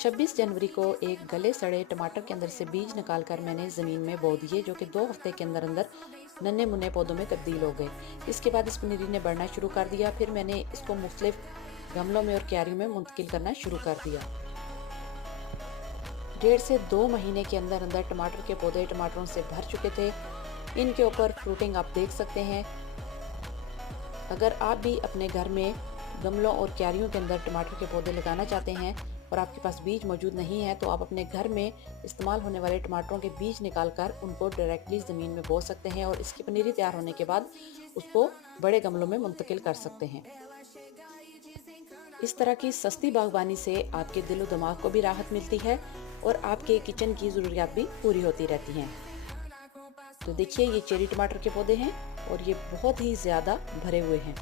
26 जनवरी को एक गले सड़े टमाटर के अंदर से बीज निकालकर मैंने ज़मीन में बो दिए, जो कि 2 हफ्ते के अंदर अंदर नन्हे मुन्ने पौधों में तब्दील हो गए। इसके बाद इस पनीरी ने बढ़ना शुरू कर दिया। फिर मैंने इसको मुख्तलिफ गमलों में और क्यारियों में मुंतकिल करना शुरू कर दिया। 1.5 से 2 महीने के अंदर अंदर टमाटर के पौधे टमाटरों से भर चुके थे। इनके ऊपर फ्रूटिंग आप देख सकते हैं। अगर आप भी अपने घर में गमलों और क्यारियों के अंदर टमाटर के पौधे लगाना चाहते हैं और आपके पास बीज मौजूद नहीं है, तो आप अपने घर में इस्तेमाल होने वाले टमाटरों के बीज निकालकर उनको डायरेक्टली ज़मीन में बो सकते हैं और इसकी पनीरी तैयार होने के बाद उसको बड़े गमलों में मुंतकिल कर सकते हैं। इस तरह की सस्ती बागवानी से आपके दिलो दिमाग को भी राहत मिलती है और आपके किचन की ज़रूरियात भी पूरी होती रहती हैं। तो देखिए, ये चेरी टमाटर के पौधे हैं और ये बहुत ही ज़्यादा भरे हुए हैं।